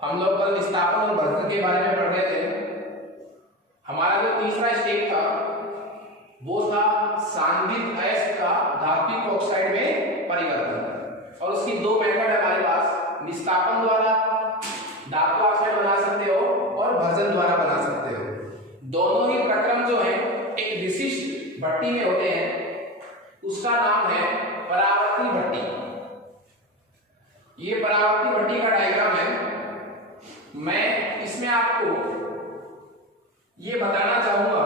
हम लोग कल विस्थापन और भर्जन के बारे में पढ़ रहे थे। हमारा जो तीसरा स्टेप था वो था सांद्रित अयस्क का धात्विक ऑक्साइड में परिवर्तन, और उसकी दो मेथड है हमारे पास। विस्थापन द्वारा धातु ऑक्साइड बना सकते हो और भर्जन द्वारा बना सकते हो। दोनों ही प्रक्रम जो है एक विशिष्ट भट्टी में होते हैं, उसका नाम है परावर्ती भट्टी। ये परावर्ती भट्टी का डायग्राम है। मैं इसमें आपको ये बताना चाहूंगा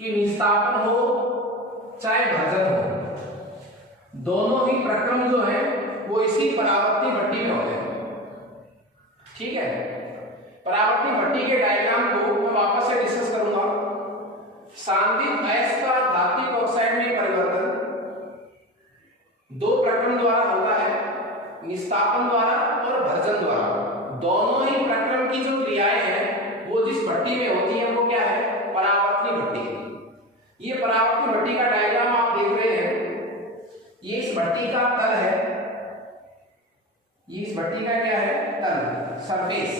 कि विस्थापन हो चाहे भर्जन हो, दोनों ही प्रक्रम जो है वो इसी परावर्ती भट्टी में होते हैं। ठीक है, परावर्ती भट्टी के डायग्राम को मैं वापस से डिस्कस करूंगा। सांद्रित अयस्क का धात्विक ऑक्साइड में परिवर्तन दो प्रक्रम द्वारा होता है, विस्थापन द्वारा और भर्जन द्वारा। दोनों ही प्रक्रम की जो क्रियाएं हैं वो जिस भट्टी में होती है वो क्या है? परावर्ती भट्टी। ये परावर्ती भट्टी का डायग्राम आप देख रहे हैं, ये इस भट्टी का तल है, ये इस भट्टी का क्या है? तल, सरफेस।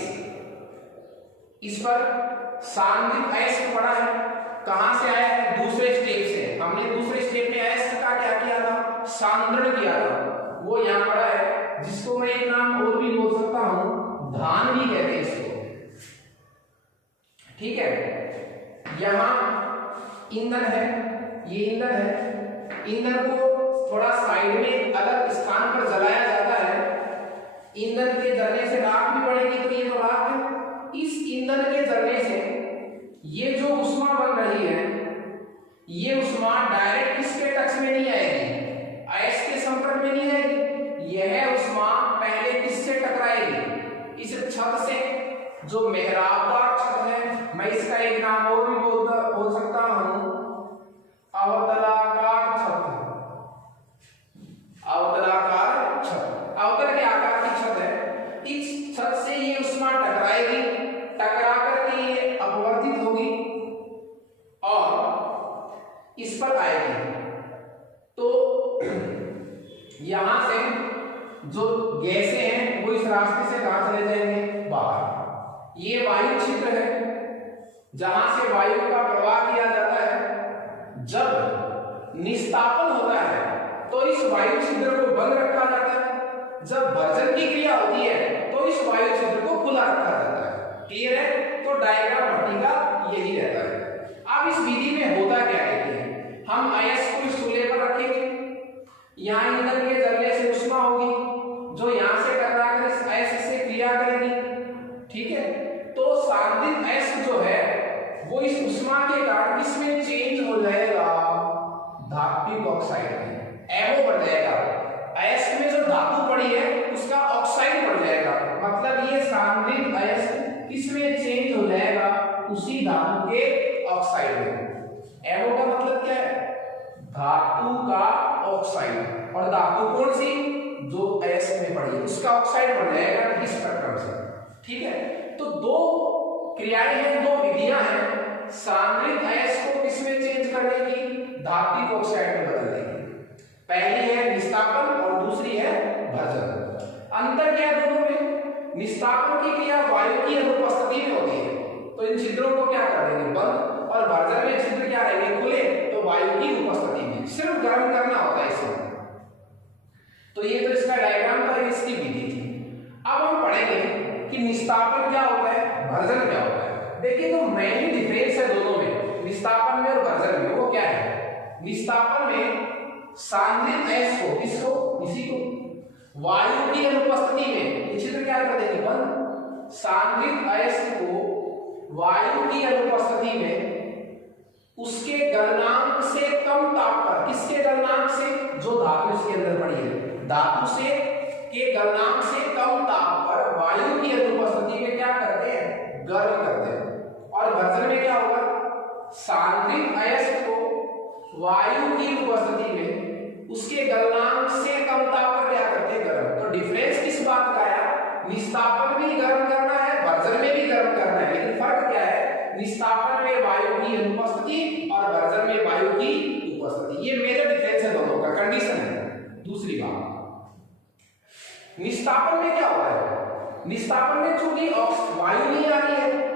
इस पर सांद्रित अयस्क पड़ा है। कहां से आया है? दूसरे स्टेप से। हमने दूसरे स्टेप में अयस्क का क्या किया था? सांद्रण किया था। वो यहां पड़ा है, जिसको मैं एक नाम और भी बोल सकता हूं, धान भी कहते हैं इसको। ठीक है, यहां ईंधन है, ये ईंधन है। ईंधन को थोड़ा साइड में अलग स्थान पर जलाया जाता है। ईंधन के जलने से राख भी बढ़ेगी, तो ये तो राख है। इस ईंधन के जलने से ये जो उष्मा बन रही है, ये उष्मा डायरेक्ट किसके टच में नहीं आएगी? अयस्क के संपर्क में नहीं आएगी। यह उष्मा पहले किससे टकराएगी? इस छत से, जो मेहराबदार छत है। मैं इसका एक नाम और भी बोल सकता हूं, अवतलाकार छत। अवतलाकार छत, अवतल के आकार की छत है। इस छत से ये उष्मा टकराएगी, टकरा करके ये अपवर्तित होगी और इस पर आएगी। तो यहां से जो गैसें हैं वो इस रास्ते से कहां चले जाएंगे? बाहर। ये वायु छिद्र है जहां से वायु का प्रवाह किया जाता है। जब निस्तापन होता है तो इस वायु छिद्र को बंद रखा जाता है। जब भर्जन की क्रिया होती है तो इस वायु छिद्र को खुला रखा जाता है। क्लियर है? तो डायग्राम भट्टी का यही रहता है। अब इस विधि में होता क्या है? हम अयस्क को इस चूल्हे पर रखेंगे, यहां ईंधन के जलने से उष्मा होगी जो यहां से टकराकर इस अयस्क से क्रिया करेगी। ठीक है, तो सांद्रित अयस्क जो है वो इस उष्मा के कारण किसमें चेंज हो जाएगा? धात्विक ऑक्साइड में। एमओ बढ़ जाएगा। अयस्क में जो धातु पड़ी है उसका ऑक्साइड बढ़ जाएगा। मतलब ये सांद्रित अयस्क किसमें चेंज हो जाएगा? उसी धातु के ऑक्साइड में। एमओ का मतलब क्या है? धातु का ऑक्साइड। और धातु कौन सी? जो अयस्क में पड़ी है उसका ऑक्साइड बढ़ जाएगा इस प्रक्रम से। ठीक है, तो दो क्रियाएं हैं, दो विधियां हैं सांद्रित अयस्क को किसमें चेंज करने की? धात्विक ऑक्साइड में बदलने की। पहली है निस्तापन और दूसरी है भर्जन। अंतर क्या है दोनों में? निस्तापन की क्रिया वायु की अनुपस्थिति में होती है, तो इन छिद्रों को क्या कर देंगे? बंद। और भर्जन में छिद्र क्या रहेंगे? खुले, तो वायु की उपस्थिति में। सिर्फ गर्म करना होता है इसमें। तो ये तो इसका डायग्राम था, इसकी विधि थी। अब हम पढ़ेंगे कि निस्तापन क्या होता है, भर्जन क्या होता है। देखिए, तो मेन डिफरेंस है दोनों में, निस्तापन में और भर्जन में। वो क्या है? निस्तापन में सांद्रित अयस्क को, किसको? इसी को, वायु की अनुपस्थिति में छिद्र क्या कर देंगे? बंद। सांद्रित अयस्क को वायु की अनुपस्थिति में उसके गलनांक से कम ताप पर, किसके गलनांक से? जो धातु इसके अंदर पड़ी है, धातु से के गलनांक से कम ताप पर वायु की अनुपस्थिति में क्या करते हैं? गर्म करते हैं। और भर्जन में क्या होगा? सांद्रित अयस्क को वायु की उपस्थिति में उसके गलनांक से कम ताप पर क्या करते हैं? गर्म। तो डिफरेंस किस बात का है? निस्तापन भी गर्म करना है, भर्जन में भी गर्म करना है, लेकिन फर्क क्या है? निस्तापन में वायु की अनुपस्थिति और भर्जन में वायु की उपस्थिति। ये मेजर डिफरेंस है दोनों का, कंडीशन है। दूसरी बात, निस्तापन में क्या होता है? निस्तापन में चूंकि वायु नहीं आ रही है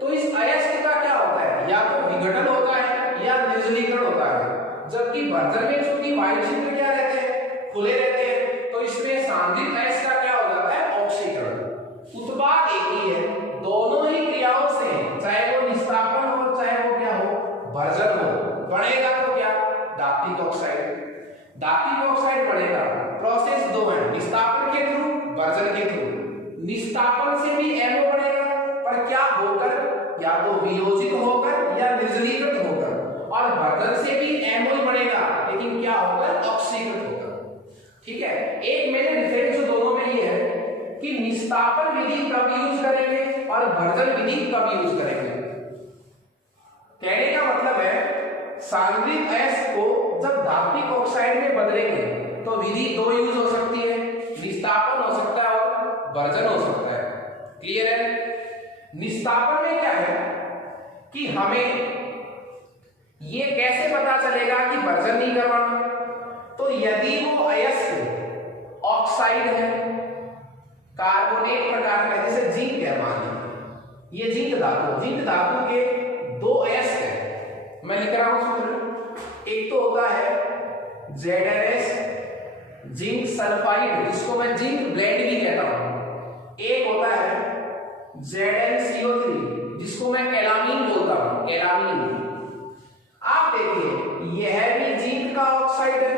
तो इस अयस्क का क्या होता है, या तो विघटन होता है या निर्जलीकरण होता है। जबकि भर्जन में चूंकि वायु छिद्र क्या रहते हैं, खुले रहते हैं, तो इसमें सांद्रित अयस्क का क्या हो जाता है, ऑक्सीकरण। उत्पाद एक ही है, दोनों ही क्रियाओं से चाहे वो निस्तापन हो चाहे वो क्या हो भर्जन हो, बनेगा तो क्या, दात्विक ऑक्साइड। दात्विक ऑक्साइड बनेगा। प्रोसेस दो है, निस्तापन के थ्रू, भर्जन के थ्रू। निस्तापन से भी NO बनेगा, पर क्या होकर, या तो वियोजित होकर या निर्जलीकृत होकर, और भर्जन से भी NO ही बनेगा, लेकिन क्या होकर, ऑक्सीकृत होकर। ठीक है, एक मेरे डिफरेंस दोनों में ये है कि निस्तापन विधि कब यूज करेंगे और भर्जन विधि कब यूज करेंगे। कहने का मतलब है सांद्रित अयस्क को जब धात्विक ऑक्साइड में बदलेंगे तो विधि दो यूज हो सकती है, निस्तापन हो सकता है और भर्जन हो सकता है। क्लियर है। निस्तापन में क्या है कि हमें ये कैसे पता चलेगा कि भर्जन नहीं करवाना, तो यदि वो अयस्क ऑक्साइड है, कार्बोनेट प्रकार का, जैसे जिंक है, मान लीजिए ये जिंक धातु के दो अयस्क है, मैं लिख रहा हूं सूत्र। एक तो होता है ZnS जिंक सल्फाइड, जिसको मैं जिंक ब्लेंड भी कहता हूं। एक होता है ZnCO3 जिसको मैं कैलामीन बोलता हूं, कैलामीन। आप देखिए यह भी जिंक का ऑक्साइड है,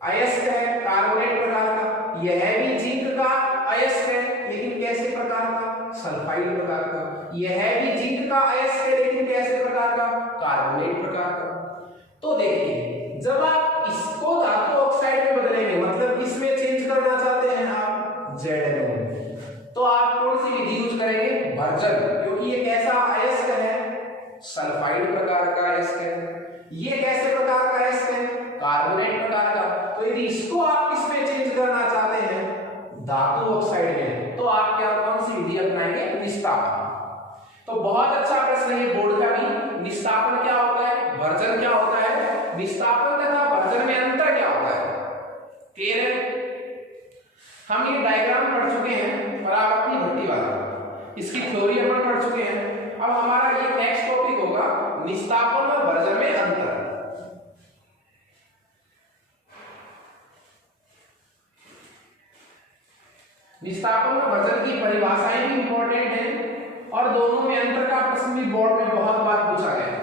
अयस्क है कार्बोनेट प्रकार का, यह भी जिंक का अयस्क है, लेकिन कैसे प्रकार का, सल्फाइड प्रकार का। यह भी जिंक का अयस्क है, लेकिन कैसे प्रकार का, कार्बोनेट प्रकार का। तो देखिए जब आप इसको धातु ऑक्साइड में बदलेंगे, मतलब किसमें चेंज करना चाहते हैं आप, ZnO, तो आप कौन सी विधि यूज करेंगे, भर्जन, क्योंकि ये कैसा अयस्क है, सल्फाइड प्रकार का अयस्क है। ये कैसे प्रकार का अयस्क है, कार्बोनेट प्रकार का। तो यदि इसको आप किसमें चेंज करना चाहते हैं, धातु ऑक्साइड में, तो आप क्या कौन सी विधि अपनाएंगे, निस्तापन। तो बहुत अच्छा प्रश्न है बोर्ड का भी, निस्तापन क्या होता है, भर्जन क्या होता है, निस्तापन तथा भर्जन में अंतर क्या होता है। क्लियर है। हम ये डायग्राम पढ़ चुके हैं परावर्ती भट्टी वाला, इसकी थ्योरी हम पढ़ चुके हैं। अब हमारा ये नेक्स्ट टॉपिक होगा निस्तापन और भर्जन में अंतर। निस्तापन और भर्जन की परिभाषाएं भी इंपॉर्टेंट हैं और दोनों में अंतर का प्रश्न भी बोर्ड में बहुत बार पूछा गया है।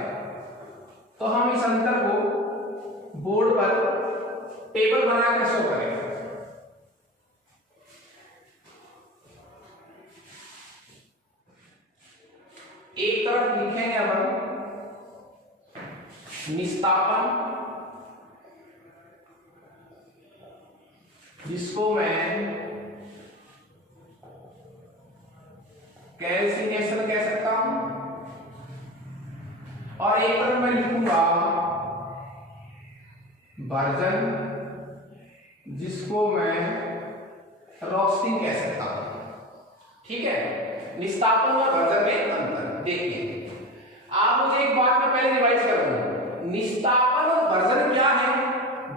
तो हम इस अंतर को बोर्ड पर टेबल बनाकर शो करें। एक तरफ लिखेंगे हम निस्तापन, जिसको मैं कैल्सिनेशन कह सकता हूं, और एक तरफ मैं लिखूंगा भर्जन, जिसको मैं रोस्टिंग कह सकता हूं। ठीक है, निस्तापन और भर्जन में अंतर देखिए। आप मुझे एक बात में पहले रिवाइज कर दूं, निस्तापन और भर्जन क्या है,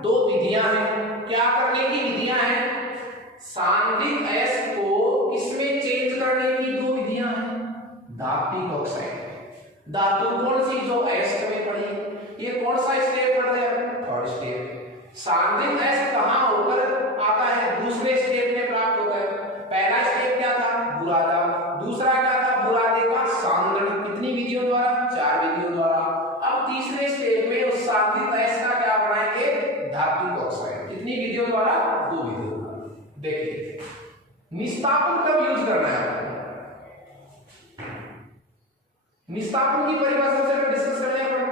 दो विधियां हैं। क्या करने की विधियां हैं, सांद्रित अयस्क को इसमें चेंज करने की दो विधियां हैं। धात्विक ऑक्साइड, धातु कौन सी जो अयस्क में पड़ी, ये कौन सा स्टेप पढ़ रहे हैं, थर्ड स्टेप। सांद्रित अयस्क कहां होकर आता है, दूसरे स्टेप में प्राप्त होता है। पहला स्टेप क्या था, बुरादा, दूसरा क्या था, बुरादे का सांद्रण। कितनी विधियों द्वारा, 4 विधियों द्वारा। अब तीसरे स्टेप में उस सांद्रित अयस्क का क्या बनाएंगे, धात्विक ऑक्साइड। कितनी विधियों द्वारा, 2 विधियों द्वारा। देखिए निस्तापन कब यूज करना है, निस्तापन की परिभाषा से डिस्कस करने पर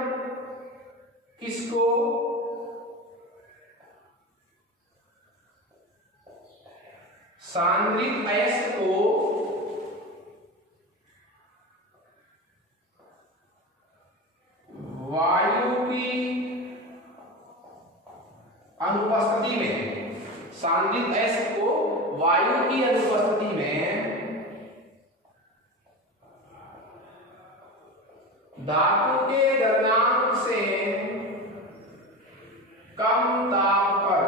किसको, सांद्रित अयस्क को वायु की अनुपस्थिति में, सांद्रित अयस्क को वायु की अनुपस्थिति में धातु के द्रव्यांक से कम ताप पर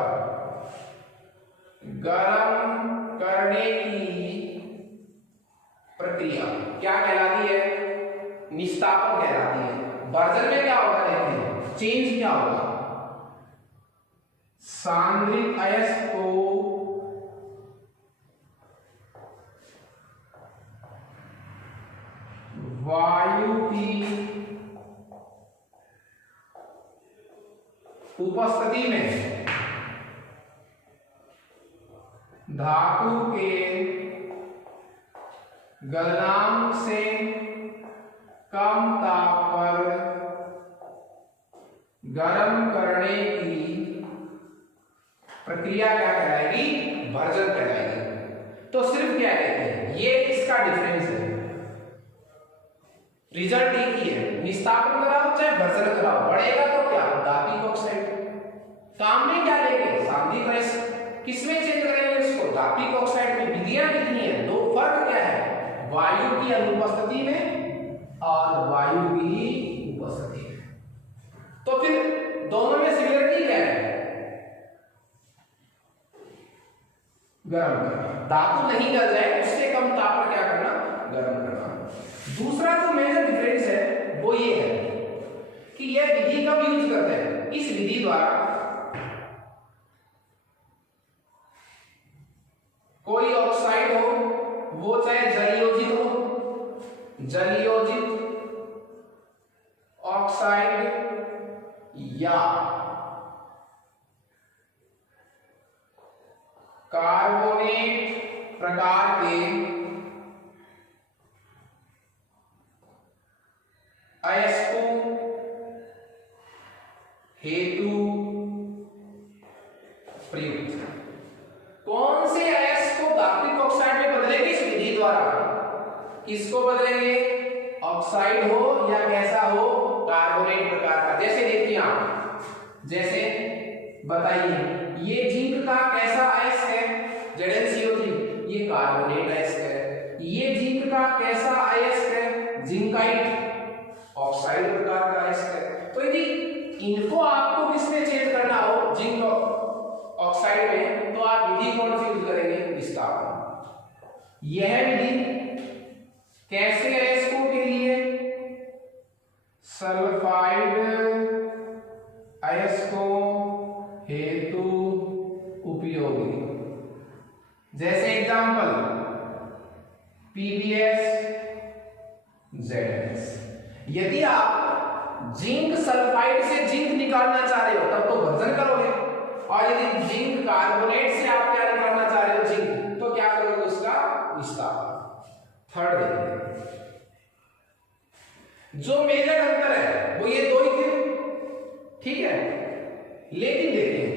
गर्म करने की प्रक्रिया क्या कहलाती है? निस्तापन कहलाती है। वर्जन में क्या होगा देखते हैं, चेंज क्या होगा? सांद्रित अयस्क को वायु की उपस्थिति में धातु के गलनांक से कम ताप पर गर्म करने की प्रक्रिया क्या कहलाएगी? भर्जन कहलाएगी। तो सिर्फ क्या कहते हैं, ये इसका डिफरेंस है। रिजल्ट एक ही है, निस्तापन कराओ चाहे भर्जन कराओ, बढ़ेगा तो क्या? धात्विक ऑक्साइड। काम में क्या लेंगे? सांद्रित अयस्क। किसमें चेंज करेंगे इसको? धात्विक ऑक्साइड में। विधियां कितनी है? दो। फर्क क्या है? वायु की अनुपस्थिति में और वायु की उपस्थिति में। तो फिर दोनों में सिमिलरिटी क्या है? गर्म करना। धातु नहीं गल जाए उससे कम ताप पर क्या करना? गर्म करना। दूसरा जो मेजर डिफरेंस है वो ये है कि यह विधि कब यूज करते हैं? इस विधि द्वारा कोई ऑक्साइड हो, वो चाहे जलयोजित हो, जलयोजित ऑक्साइड या कार्बोनेट प्रकार के अयस्कों हेतु प्रयुक्त। कौन से अयस्क को धात्विक ऑक्साइड में बदलेंगे इस विधि द्वारा? किसको बदलेंगे? ऑक्साइड हो या कैसा हो? कार्बोनेट प्रकार का। जैसे देखिए आप, जैसे बताइए ये जिंक का कैसा अयस्क है? ZnCO3, ये कार्बोनेट अयस्क है। ये जिंक का कैसा अयस्क है? जिंकाइट, ऑक्साइड प्रकार का अयस्क है। तो यदि इनको आपको किसमें चेंज करना हो, जिंक ऑक्साइड में, तो आप विधि कौन सी यूज करेंगे? निस्तापन। यह विधि कैसे अयस्कों के लिए? सल्फाइड अयस्कों हेतु उपयोगी। जैसे एग्जांपल PbS, ZnS। यदि आप जिंक सल्फाइड से जिंक निकालना चाह रहे हो तब तो भर्जन करोगे, और यदि जिंक कार्बोनेट से आप क्या निकालना चाह रहे हो? जिंक, तो क्या करोगे? उसका निस्तापन। थर्ड देखिए, जो मेजर अंतर है वो ये दो ही थे, ठीक है। लेकिन देखिए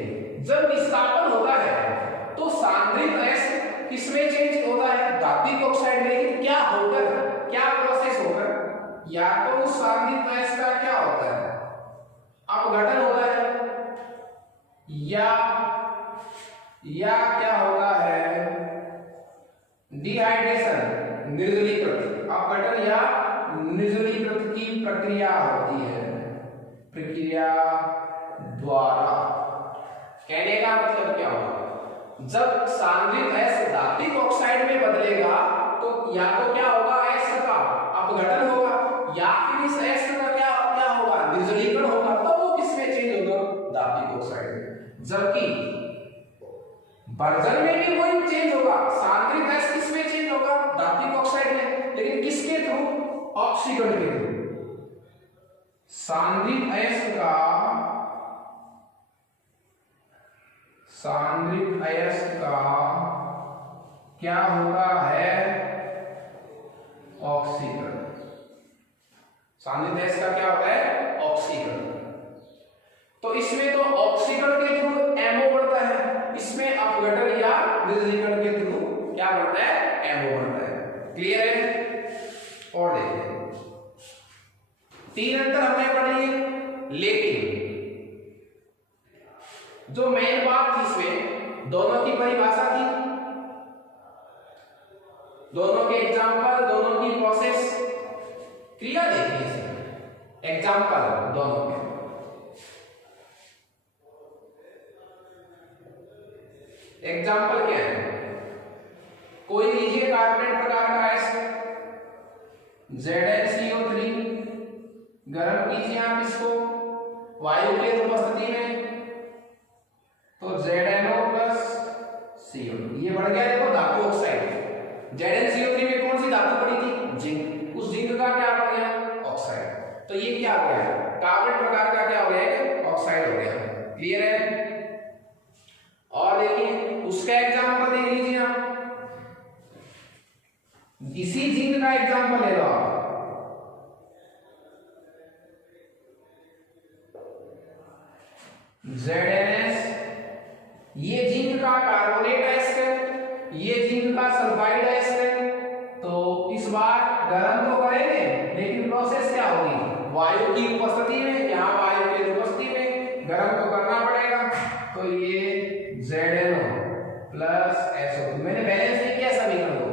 जब निस्तापन होता है तो सांद्रित अयस्क किसमें चेंज होता है? धात्विक ऑक्साइड में। लेकिन क्या होकर, क्या प्रोसेस होकर? या तो उस सांद्रित अयस्क का क्या होता है? अपघटन होता है, या क्या होता है? डिहाइड्रेशन, निर्जलीकरण। अपघटन या निर्जलीकरण की प्रक्रिया होती है, प्रक्रिया द्वारा। कहने का मतलब क्या होगा? जब सांद्रित अयस्क धात्विक ऑक्साइड में बदलेगा तो या तो क्या होगा? अयस्क का अपघटन होगा, या फिर इस अयस्क का क्या होगा? निर्जलीकरण होगा। तो वो किसमें चेंज होगा? धात्विक ऑक्साइड में। जबकि भर्जन में भी वही चेंज होगा। सांद्रित अयस्क किसमें चेंज होगा? धात्विक ऑक्साइड में। लेकिन किसके थ्रू? ऑक्सीकरण के थ्रू। सांद्रित अयस्क का क्या होता है? ऑक्सीकरण। सांद्रित अयस्क का क्या होता है? ऑक्सीकरण। तो इसमें तो ऑक्सीकरण के थ्रू एमओ बढ़ता है, इसमें अपघटन या निर्जलीकरण के थ्रू क्या बढ़ता है? एमओ बढ़ता है। क्लियर है? और देखिए तीन अंतर हमने पढ़ लिए, लेकिन जो मेन बात थी इसमें दोनों की परिभाषा थी, दोनों के एग्जाम्पल, दोनों की प्रोसेस। क्लियर देखिए इसमें एग्जाम्पल दोनों के। एग्जाम्पल क्या है? कोई लीजिए कार्बोनेट प्रकार का अयस्क, ZnCO3 गर्म कीजिए आप इसको वायु की उपस्थिति में, तो ZnO प्लस CO2 ये बढ़ गया। देखो धातु ऑक्साइड, ZnCO3 में कौन सी धातु पड़ी थी? जिंक। उस जिंक का क्या बढ़ गया? ऑक्साइड। तो ये क्या हो गया? कार्बन प्रकार का क्या हो गया? ऑक्साइड हो गया। क्लियर है? और देखिए उसका एग्जांपल देख लीजिए आप, इसी जिंक का एग्जांपल ले लो आप, ZnS, ये जिंक का कार्बोनेट एसिड है, ये जिंक का सल्फाइड एसिड है। तो इस बार गर्म तो करेंगे लेकिन प्रोसेस क्या होगी? वायु की उपस्थिति में, यहाँ वायु की उपस्थिति में गर्म तो करना पड़ेगा। तो ये ZnO प्लस SO2, मैंने बैलेंस नहीं किया समीकरण को,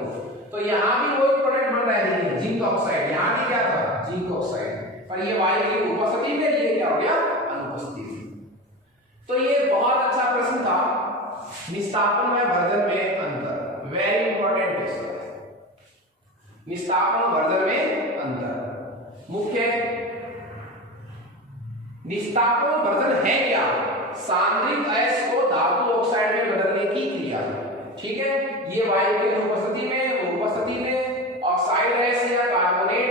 तो यहाँ भी वही प्रोडक्ट बन रहा है, जिंक ऑक्साइड। यहाँ भी क्या था? जिंक ऑक्साइड, पर ये वायु की उपस्थिति में, ये क्या हो गया? अनुपस्थिति। तो ये बहुत अच्छा प्रश्न था, निस्तापन व भर्जन में अंतर, वेरी इंपॉर्टेंट क्वेश्चन। निस्तापन भर्जन में अंतर मुख्य, निस्तापन भर्जन है क्या? सांद्रित अयस्क को धातु ऑक्साइड में बदलने की क्रिया। ठीक है, ये वायु की उपस्थिति में, उपस्थिति में ऑक्साइड अयस्क या कार्बोनेट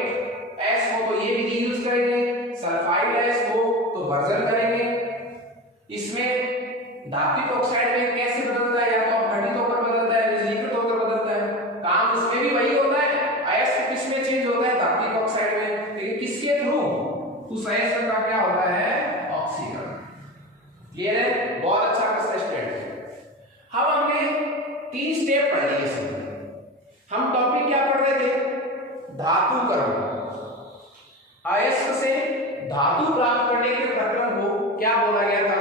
अयस्क हो तो ये विधि यूज करेंगे, सल्फाइड अयस्क हो तो भर्जन करेंगे। इसमें धात्विक ऑक्साइड में कैसे बदलता है? या तो अपघटित होकर बदलता है, निर्जीवित होकर बदलता है। काम इसमें भी वही होता है, अयस्क किसमें चेंज होता है? धात्विक ऑक्साइड में, लेकिन किसके थ्रू? उस अयस्क का क्या होता है? ऑक्सीकरण। क्लियर है? बहुत अच्छा क्वेश्चन स्टूडेंट। अब हमने 3 स्टेप पढ़ लिए इसमें। हम टॉपिक क्या पढ़ रहे थे? धातुकरण। अयस्क से धातु प्राप्त करने के प्रक्रम को क्या बोला गया था?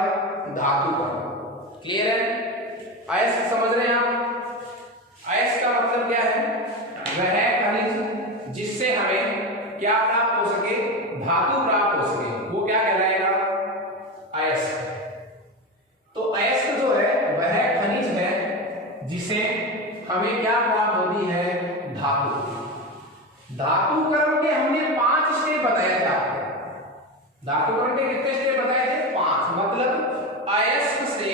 धातुकरण। क्लियर है? अयस्क समझ रहे हैं आप? अयस्क का मतलब क्या है? वह खनिज जिससे हमें क्या प्राप्त हो सके? धातु प्राप्त हो सके, वो क्या कहलाएगा? अयस्क। तो अयस्क जो है वह खनिज है जिसे हमें क्या प्राप्त होती है? धातु। धातुकरण के हमने 5 स्टेप बताए थे आपको। धातुकरण के कितने स्टेप बताए थे? 5। मतलब अयस्क से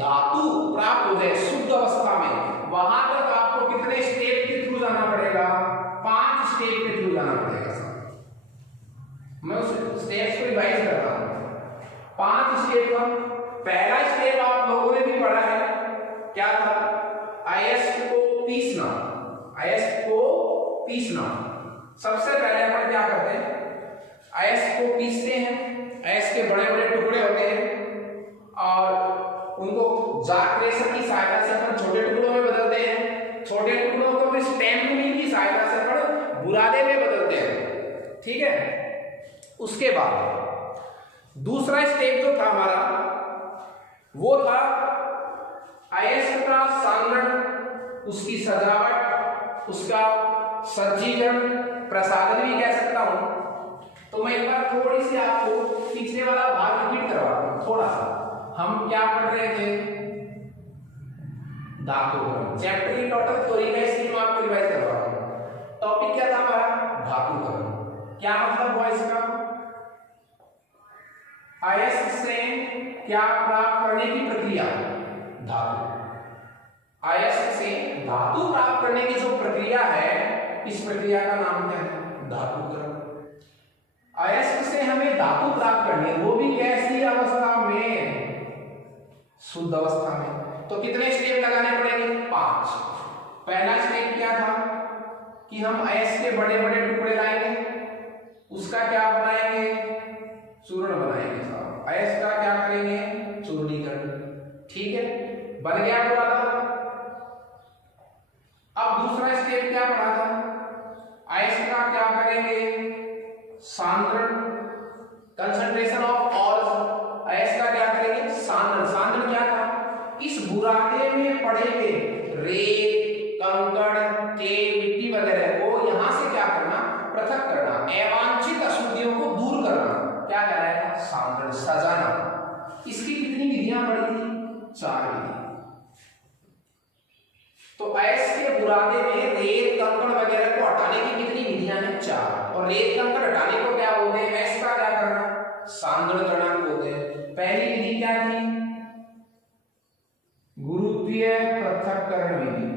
धातु प्राप्त हो जाए शुद्ध अवस्था में, वहां तक आपको कितने स्टेप के थ्रू जाना पड़ेगा? 5 स्टेप के थ्रू जाना पड़ेगा सर। मैं उस स्टेप्स को रिवाइज कर रहा हूं। 5 स्टेप का पहला स्टेप आप लोगों ने भी पढ़ा है, क्या था? अयस्क को पीसना। अयस्क को पीसना। सबसे पहले अपन क्या करते हैं? अयस्क को पीसते हैं। अयस्क के बड़े बड़े टुकड़े होते हैं और उनको जार प्रेशर की सहायता से अपन छोटे टुकड़ों में बदलते हैं। छोटे टुकड़ों को अपन स्टैम्प मिल की सहायता से अपन बुरादे में बदलते हैं। ठीक है, उसके बाद दूसरा स्टेप जो था हमारा, वो था अयस्क का सांद्रण, उसकी सजावट, उसका सज्जीकरण, प्रसाधन भी कह सकता हूं। तो मैं एक बार थोड़ी सी आपको पिछले वाला भाग रिपीट करवाता हूं थोड़ा सा। हम क्या पढ़ रहे थे? धातुकरण। चैप्टर की टोटल थ्योरी का स्कीम आपको रिवाइज करवा रहा हूं। टॉपिक क्या था हमारा? धातुकरण। क्या मतलब हुआ इसका? अयस्क से क्या प्राप्त करने की प्रक्रिया? धातु। अयस्क से धातु प्राप्त करने की जो प्रक्रिया है, इस प्रक्रिया का नाम क्या है? धातुकरण। अयस्क से हमें धातु प्राप्त करनी है, वो भी कैसी अवस्था में? शुद्ध अवस्था में। तो कितने स्टेप लगाने पड़ेंगे? 5। पहला स्टेप क्या था कि हम अयस्क के बड़े बड़े टुकड़े लाएंगे, उसका क्या बनाएंगे? चूर्ण बनाएंगे। अयस्क का क्या करेंगे? चूर्णीकरण। ठीक है, बन गया पूरा था। अब दूसरा स्टेप क्या पढ़ा था? अयस्क का क्या करेंगे? सांद्रण, कंसंट्रेशन ऑफ ऑल्स। अयस्क का क्या करेंगे? सांद्रण। सांद्रण क्या था? इस बुरादे में पड़े हुए रेत, कंकड़, क्ले, मिट्टी वगैरह को यहां से क्या करना? पृथक करना, अवांछित अशुद्धियों को दूर करना, क्या कहलाएगा? सांद्रण, सजाना। इसकी कितनी विधियां पड़ी थी? 4 विधि। तो एस के बुरादे में रेत कंकड़ वगैरह को हटाने की कितनी विधियां हैं? 4। और रेत कंकड़ हटाने को क्या बोलते हैं? एस का क्या करना? सांद्रीकरण बोलते हैं। पहली विधि क्या थी? गुरुत्वीय पृथक्करण विधि।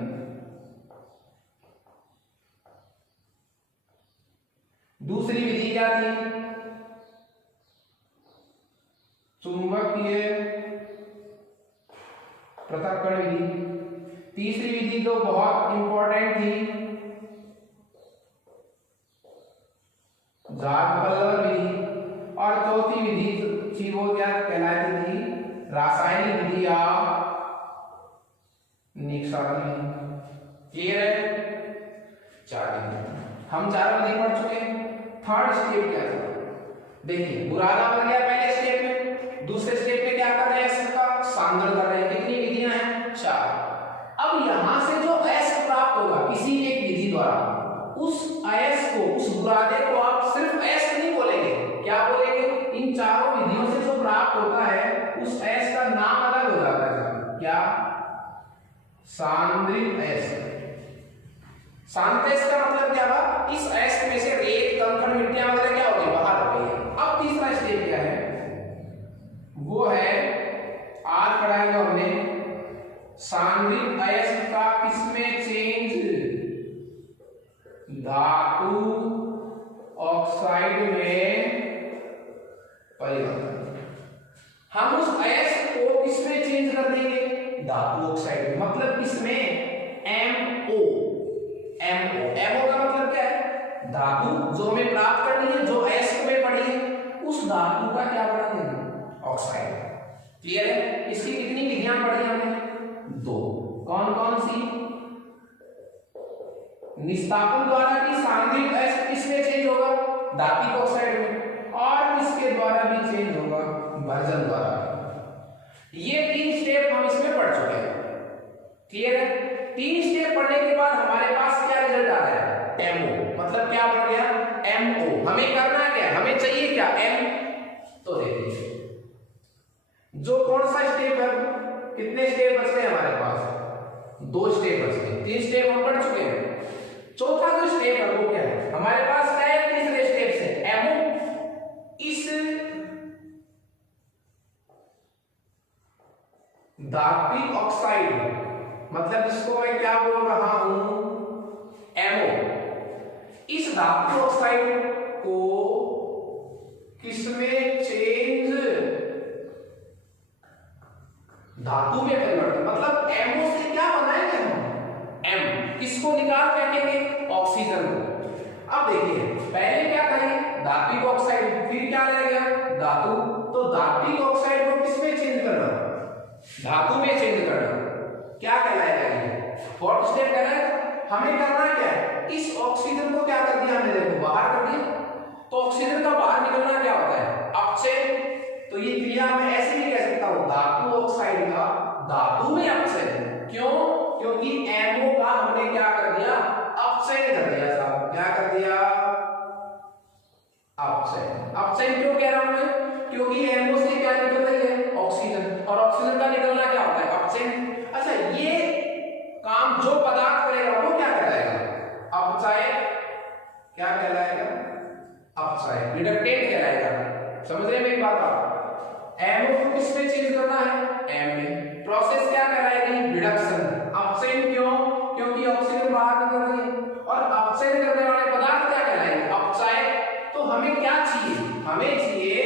दूसरी विधि क्या थी? चुंबकीय पृथक्करण विधि। तीसरी विधि तो बहुत इंपॉर्टेंट थी, जारपल्लर विधि। और चौथी विधि थी वो क्या कहलाती थी? रासायनिक विधि या निष्कासन। क्लियर है? 4 विधि हम 4 विधि पढ़ चुके हैं। थर्ड स्टेप क्या था? देखिए बुरादा बन गया पहले स्टेप में, दूसरे स्टेप में क्या कर रहे हैं? इसका सांद्रण कर रहे हैं। कितनी विधियां हैं? 4। अब यहां से जो एस प्राप्त होगा किसी एक विधि द्वारा, उस एस को, उस बुरादे को आप सिर्फ एस नहीं बोलेंगे, क्या बोलेंगे? इन चारों विधियों से जो प्राप्त होता है उस एस का नाम अलग हो जाता है। क्या? सांद्रित एस। सांद्रित एस का मतलब क्या हुआ? इस एस में से रेत कंकड़ मिट्टियां वगैरह क्या हो गई? बाहर हो गई। अब तीसरा स्टेप क्या है? वो है आज पढ़ाएंगे हमने सांद्रित अयस्क का किसमें चेंज? धातु ऑक्साइड में परिवर्तन। हम उस अयस्क को किसमें चेंज कर देंगे? धातु ऑक्साइड में। मतलब किसमें? MO। MO का मतलब क्या है? धातु जो हमें प्राप्त करनी है, जो अयस्क में पड़ी है, उस धातु का क्या बना देंगे? ऑक्साइड। क्लियर है? इसकी कितनी विधियां पढ़ी हमने? 2। कौन कौन सी? निस्तापन द्वारा की सांद्रित अयस्क किसमें चेंज होगा? धात्विक ऑक्साइड में। और किसके द्वारा भी चेंज होगा? भर्जन द्वारा। ये 3 स्टेप हम इसमें पढ़ चुके हैं। क्लियर है? 3 स्टेप पढ़ने के बाद हमारे पास क्या रिजल्ट आ रहा है? MO। मतलब क्या बन गया? MO। हमें करना क्या है? हमें चाहिए क्या? M। तो देखिए जो कौन सा स्टेप है, कितने स्टेप बचते हैं हमारे पास? 2 स्टेप बचते हैं। 3 स्टेप हम पढ़ चुके हैं। चौथा जो स्टेप है वो क्या है? हमारे पास क्या है तीसरे स्टेप से? MO। इस धात्विक ऑक्साइड, मतलब इसको मैं क्या बोल रहा हूं? MO। इस धातु ऑक्साइड को किसमें चेंज? धातु में परिवर्तन। मतलब MO से क्या बनाएंगे हम? M। किसको निकाल फेंकेंगे? ऑक्सीजन को। अब देखिए पहले क्या करेंगे? धात्विक ऑक्साइड, फिर क्या रहेगा? धातु। तो धात्विक ऑक्साइड को किसमें चेंज करना? धातु में चेंज करना। क्या कहलाएगा ये? फोर्थ स्टेप कहलाएगा। हमें करना क्या है? इस ऑक्सीजन को क्या कर दिया हमने? देखो बाहर कर दिया। तो ऑक्सीजन का बाहर निकलना क्या होता है? अपचयन। तो ये क्रिया मैं ऐसे भी कह सकता हूं, धातु ऑक्साइड का धातु में अपचयन। क्यों? क्योंकि MO का हमने क्या कर दिया? अपचयन कर दिया साहब। क्या कर दिया? अपचयन। अपचयन क्यों कह रहा हूं मैं? क्योंकि MO से क्या निकल रही है? ऑक्सीजन। और ऑक्सीजन का निकलना क्या होता है? अपचयन। अच्छा, ये काम जो पदार्थ करेगा वो क्या कहलाएगा? अपचायक। क्या कहलाएगा? अपचायक। रिडक्टेंट कहलाएगा। समझ रहे हैं मेरी बात आप? MO को किसमें चेंज करना है? M में। प्रोसेस क्या कहलाएगी? रिडक्शन। अपचयन क्यों? क्योंकि ऑक्सीजन बाहर निकल रही है। और अपचयन करने वाले पदार्थ क्या कहलाएंगे? अपचायक। तो हमें क्या चाहिए? हमें चाहिए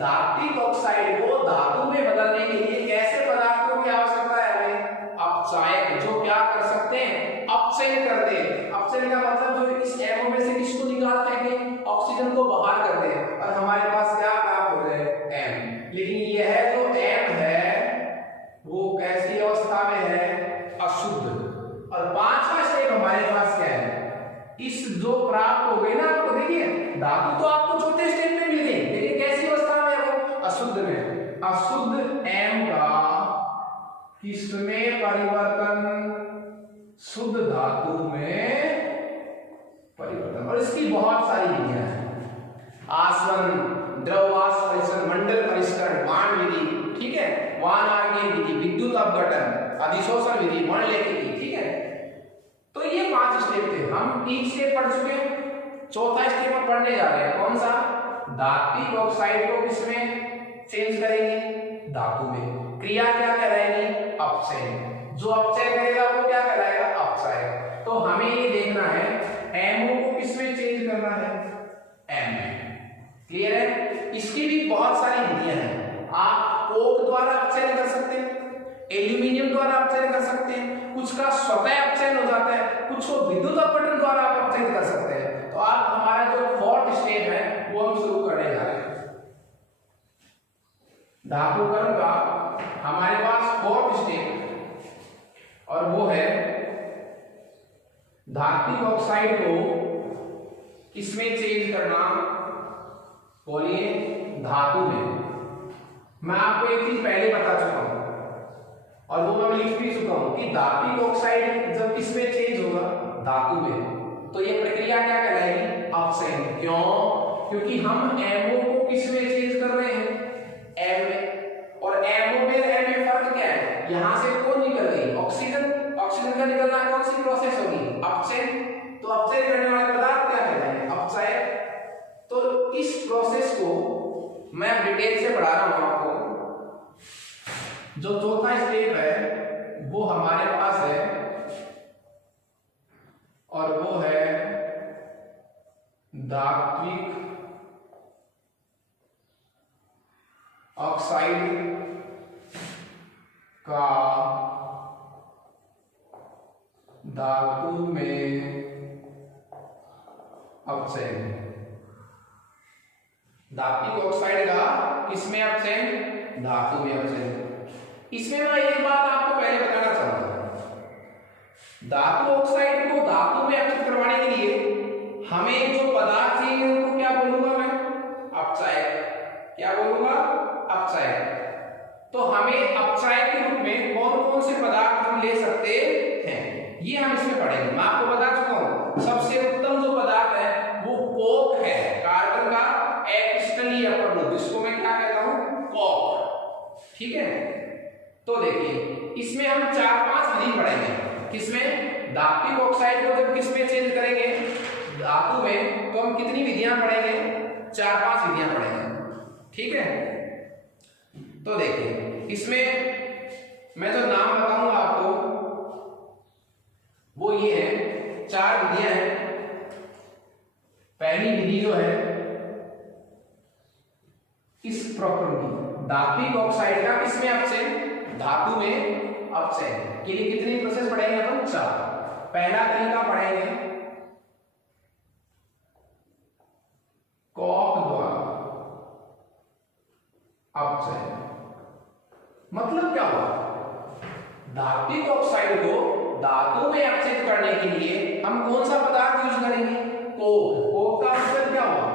धात्विक ऑक्साइड को धातु में बदलने के लिए कैसे पदार्थों की आवश्यकता है? हमें अपचायक, जो क्या कर सकते हैं? अपचयन कर दे। अपचयन का मतलब जो इस MO में से किसको निकाल फेंके? ऑक्सीजन को बाहर कर दे। और हमारे पास क्या प्राप्त हो जाए? M। लेकिन यह जो M है वो कैसी अवस्था में है? अशुद्ध। और 5वां स्टेप हमारे पास क्या है? इस जो प्राप्त हो गई ना आपको, देखिए धातु तो आपको चौथे स्टेप में मिल गई, लेकिन कैसी अवस्था में है वो? अशुद्ध में। अशुद्ध M का किसमें परिवर्तन? शुद्ध धातु में परिवर्तन। और इसकी बहुत सारी विधियां हैं। आसवन, द्रववाष्प परिसर, मंडल परिष्करण, बाण विधि, ठीक है, वानार्घ्य विधि, विद्युत अपघटन, अधिशोषण विधि, मणलेखी विधि, ठीक है। हम 3 स्टेप पढ़ चुके हैं, चौथा स्टेप हम पढ़ने जा रहे हैं। कौन सा? धात्विक ऑक्साइड को किसमें चेंज करेंगे? धातु में। क्रिया क्या कहलाएगी? अपचयन। जो अपचयन करेगा वो क्या कहलाएगा? अपचायक। तो हमें ये देखना है MO को किसमें चेंज करना है? M में। क्लियर है? इसकी भी बहुत सारी विधियां हैं। आप कोक द्वारा अपचयन कर सकते हैं, एल्यूमिनियम द्वारा अपचयन कर सकते हैं, कुछ का स्वतः अपचयन हो जाता है, कुछ को विद्युत अपघटन द्वारा आप अपचयन कर सकते हैं। तो आप हमारा जो 4th स्टेप है वो हम शुरू करने जा रहे हैं। धातुकरण का हमारे पास 4th स्टेप और वो है धात्विक ऑक्साइड को किसमें चेंज करना? बोलिए, धातु में। मैं आपको एक चीज पहले बता चुका हूं और वो मैं लिख भी चुका हूं कि धात्विक ऑक्साइड जब किसमें चेंज होगा? धातु में। तो ये प्रक्रिया क्या कहलाएगी? अपचयन। क्यों? क्योंकि हम MO को किसमें चेंज कर रहे हैं? M में। और MO में M में फर्क क्या है? यहां से कौन निकल गई? ऑक्सीजन। ऑक्सीजन का निकलना कौन सी प्रोसेस होगी? अपचयन। तो अपचयन करने वाले पदार्थ क्या कहते हैं? अपचायक। तो इस प्रोसेस को मैं डिटेल से पढ़ा रहा हूं आपको। जो चौथा स्टेप है वो हमारे पास है और वो है धात्विक ऑक्साइड का धातु में अपचयन। धात्विक ऑक्साइड का किसमें अपचयन? धातु में अपचयन। इसमें मैं एक बात आपको पहले बताना चाहूंगा। धातु ऑक्साइड को धातु में अपचयन करवाने के लिए हमें जो पदार्थ चाहिए उनको क्या बोलूंगा मैं? अपचायक। क्या बोलूंगा? अपचायक। तो हमें अपचायक के रूप में कौन कौन से पदार्थ हम ले सकते हैं ये हम इसमें पढ़ेंगे। मैं आपको बता चुका हूं सबसे उत्तम जो पदार्थ है वो कोक है, कार्बन का एक्स्टर्नली अपवर्ड, जिसको मैं क्या कहता हूं? कोक। ठीक है? तो देखिए इसमें हम 4-5 विधि पढ़ेंगे। किसमें? धात्विक ऑक्साइड को जब किसमें चेंज करेंगे? धातु में। तो हम कितनी विधियां पढ़ेंगे? 4-5 विधियां पढ़ेंगे। ठीक है? तो देखिए इसमें मैं जो नाम बताऊंगा आपको वो ये है, 4 विधियां हैं। पहली विधि जो है इस प्रॉपर धात्विक ऑक्साइड का किसमें अपचयन? धातु में अपचयन के लिए कितनी प्रोसेस पढ़ेंगे अपन? 4। पहला तरीका पढ़ेंगे कॉक द्वारा अपचयन। मतलब क्या हुआ? धात्विक ऑक्साइड को धातु में अपचयन करने के लिए हम कौन सा पदार्थ यूज करेंगे? कोक। कोक का मतलब क्या हुआ?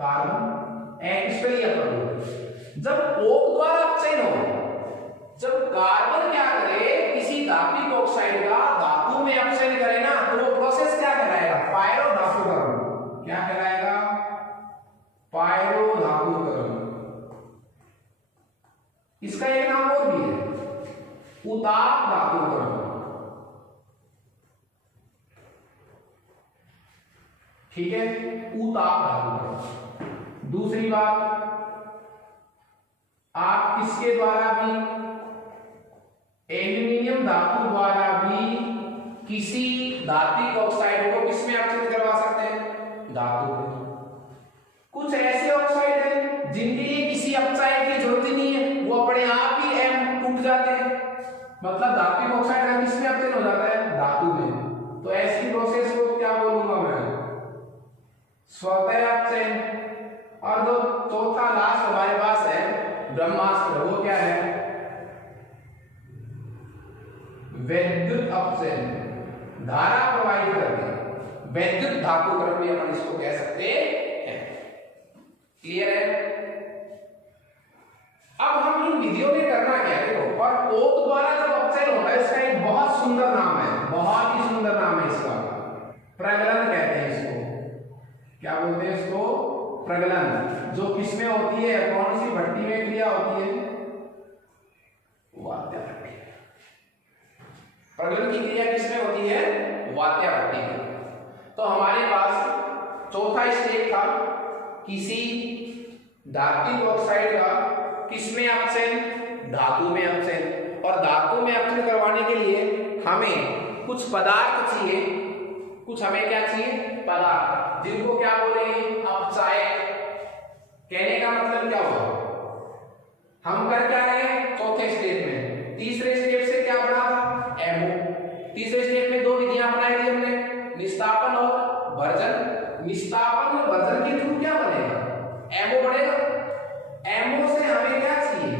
Carbon externally upward. जब कोक द्वारा अपचयन हो, जब कार्बन क्या करे किसी धात्विक ऑक्साइड का धातु में अपचयन करे ना, तो वो प्रोसेस क्या कहलाएगा? पायरोधातुकरण। क्या कहलाएगा? पायरोधातुकरण। इसका एक नाम और भी है, उताप धातुकरण। ठीक है? उताप धातुकरण। दूसरी बात, आप किसके द्वारा भी, एल्यूमिनियम धातु द्वारा भी किसी धात्विक ऑक्साइड को किसमें अपचयन करवा सकते हैं? धातु में। कुछ ऐसे ऑक्साइड हैं जिनके लिए किसी अपचायक की जरूरत ही नहीं है, वो अपने आप ही M टूट जाते हैं। मतलब धात्विक ऑक्साइड का किसमें अपचयन हो जाता है? धातु में। तो ऐसी प्रोसेस को क्या बोलूंगा मैं? स्वतः अपचयन। और जो चौथा लास्ट हमारे पास है ब्रह्मास्त्र, वो क्या है? वैद्युत अपचयन। धारा प्रवाहित करके वैद्युत धातुकरण भी हम इसको कह सकते हैं। क्लियर है? अब हम इन विधियों में करना क्या है? देखो, और कोक द्वारा जब अपचयन होता है इसका एक बहुत सुंदर नाम है, बहुत ही सुंदर नाम है इसका, प्रगलन कहते हैं इसको। क्या बोलते हैं इसको? प्रगलन। जो किसमें होती है? कौन सी भट्टी में क्रिया होती है? वात्या भट्टी। प्रगलन की क्रिया किसमें होती है? वात्या भट्टी में। तो हमारे पास चौथा स्टेप था किसी धात्विक ऑक्साइड का किसमें अपचयन, धातु में अपचयन। और धातु में अपचयन करवाने के लिए हमें कुछ पदार्थ चाहिए, कुछ हमें क्या चाहिए, पदार्थ, जिनको क्या बोलेंगे, अपचायक। कहने का मतलब क्या हुआ, हम कर क्या रहे हैं चौथे स्टेप में, तीसरे स्टेप से क्या बना था, एमओ। तीसरे स्टेप में दो विधियां अपनाई थी हमने, निस्तापन और भर्जन। निस्तापन और भर्जन के थ्रू क्या बनेगा, एमओ बढ़ेगा। एमओ से हमें क्या चाहिए,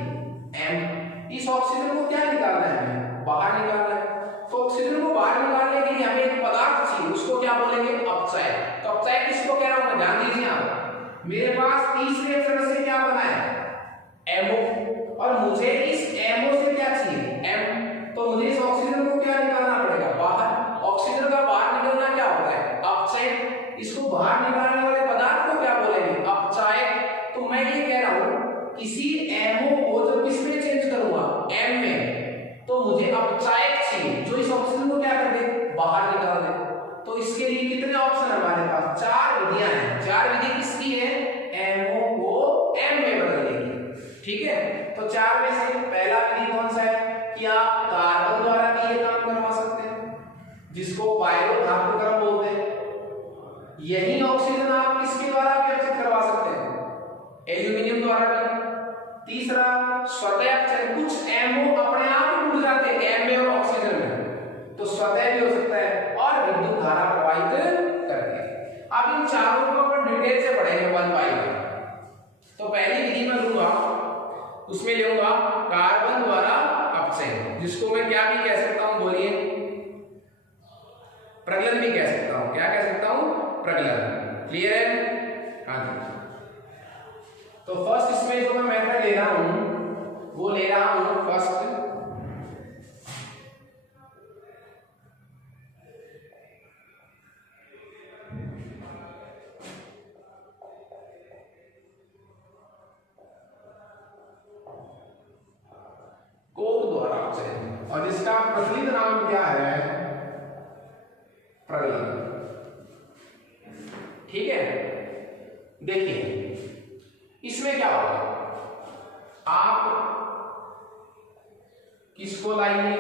एम। इस ऑक्सीजन को क्या निकालना है, हमें बाहर निकालना है। तो ऑक्सीजन को बाहर निकालने के लिए हमें एक पदार्थ चाहिए, उसको क्या बोलेंगे, अपचायक। तो अपचायक किसको कह रहा हूं मैं, ध्यान दीजिए आप, मेरे पास तीसरे चरण से क्या बना है, एमओ, और मुझे इस एमओ से क्या चाहिए, एम। तो मुझे इस ऑक्सीजन को क्या निकालना पड़ेगा, बाहर। ऑक्सीजन का बाहर निकलना क्या होता है, अपचायक। इसको बाहर निकालने वाले पदार्थ को क्या बोलेंगे, अपचायक। तो मैं ये कह रहा हूं किसी एमओ को जब किसमें चेंज करूंगा, एम में, तो मुझे अपचायक चाहिए जो इस ऑक्सीजन को क्या कर दे, बाहर निकाल दे। तो इसके लिए कितने ऑप्शन हमारे पास, चार विधियां हैं। चार विधि किसकी है, एमओ को एम में बदलने की, ठीक है। तो चार में से पहला विधि कौन सा है कि आप कार्बन द्वारा भी ये काम करवा सकते हैं, जिसको पायरो धातु क्रम बोलते हैं। यही ऑक्सीजन आप किसके द्वारा भी अपचयन करवा सकते हैं, एल्यूमिनियम द्वारा भी। तीसरा स्वतः अपचयन, कुछ एमओ अपने आप ही टूट जाते हैं एम में और ऑक्सीजन में, तो स्वतः भी हो सकता है, और विद्युत धारा प्रवाहित करते हैं। अब इन चारों को अपन डिटेल से पढ़ेंगे वन बाय वन। तो पहली विधि में लूंगा, उसमें लूंगा कार्बन द्वारा अपचयन, जिसको मैं क्या भी कह सकता हूं, बोलिए, प्रगलन भी कह सकता हूं। क्या कह सकता हूं, प्रगलन। क्लियर है, हाँ जी। तो फर्स्ट इसमें जो मैं मेथड ले रहा हूं वो ले रहा हूं फर्स्ट कोक द्वारा अपचयन, और जिसका प्रचलित नाम क्या है, प्रगलन। ठीक है, देखिए इसमें क्या होगा, आप किसको लाएंगे,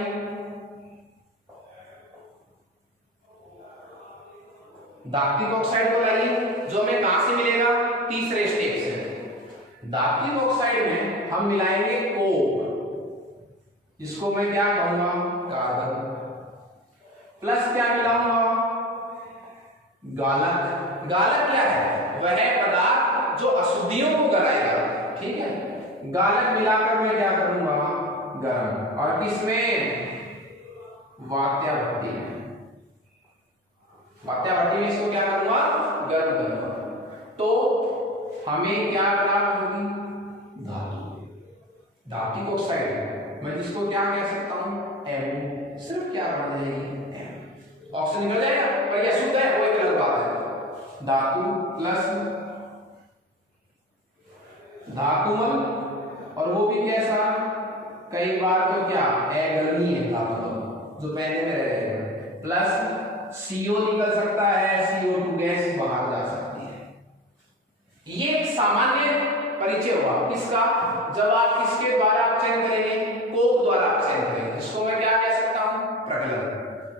धात्विक ऑक्साइड को लाइए, जो हमें कहां से मिलेगा, तीसरे स्टेप से। धात्विक ऑक्साइड में हम मिलाएंगे कोक, जिसको मैं क्या कहूंगा, कार्बन, प्लस क्या मिलाऊंगा, गालक। गालक क्या है, वह पदार्थ जो अशुद्धियों को गलाएगा, ठीक है। गालक मिलाकर मैं क्या करूंगा, गर्म। और किसमें, वात्या भट्टी। वात्या भट्टी में इसको क्या करूंगा, गर्म करूंगा। तो हमें क्या प्राप्त होगी, धातु, धात्विक ऑक्साइड, मैं जिसको क्या कह सकता हूं, एम। सिर्फ क्या बन जाएगी, एम। ऑक्सीजन निकल जाएगा, पर यह शुद्ध है वो एक अलग बात है। धातु प्लस धातुमल, और वो भी कैसा, कई बार तो क्या अगर्मीय धातुमल जो पहले में रहेगा, प्लस सीओ निकल सकता है, CO2 गैस बाहर जा सकती है। ये एक सामान्य परिचय हुआ किसका, जब आप किसके द्वारा अपचयन करेंगे, कोक द्वारा अपचयन करेंगे, इसको मैं क्या कह सकता हूं, प्रगलन।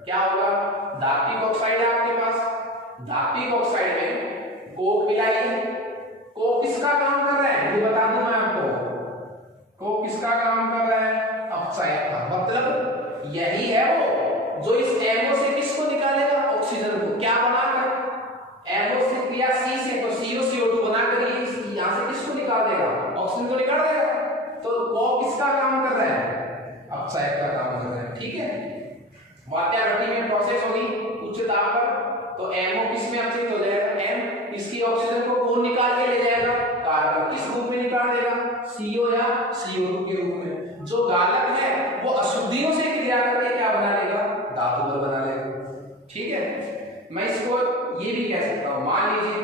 क्या होगा, धात्विक ऑक्साइड है आपके पास, धात्विक ऑक्साइड में कोक मिलाइए। कोक किसका काम कर रहा है, ये बता दूं मैं आपको, कोक किसका काम कर रहा है, अपचायक का। मतलब यही है वो जो इस एमओ से किसको निकालेगा, ऑक्सीजन को। क्या बनाकर, एमओ से क्रिया सी से, तो CO CO2 बनाकर ये यहां से किसको निकाल देगा, ऑक्सीजन को निकाल देगा। तो कोक किसका काम कर रहा है, अपचायक का काम कर रहा है, ठीक है। वात्या भट्टी में प्रोसेस होगी उच्च दाब पर, तो एमओ किस में अपचयित हो जाएगा, एम। इसकी ऑक्सीजन को कौन निकाल के ले जाएगा, कार्बन। किस रूप में निकाल देगा, CO या CO2 के रूप में। जो गालक है वो अशुद्धियों से क्रिया करके क्या बना लेगा, धातु बल बना लेगा, ठीक है। मैं इसको ये भी कह सकता हूं, मान लीजिए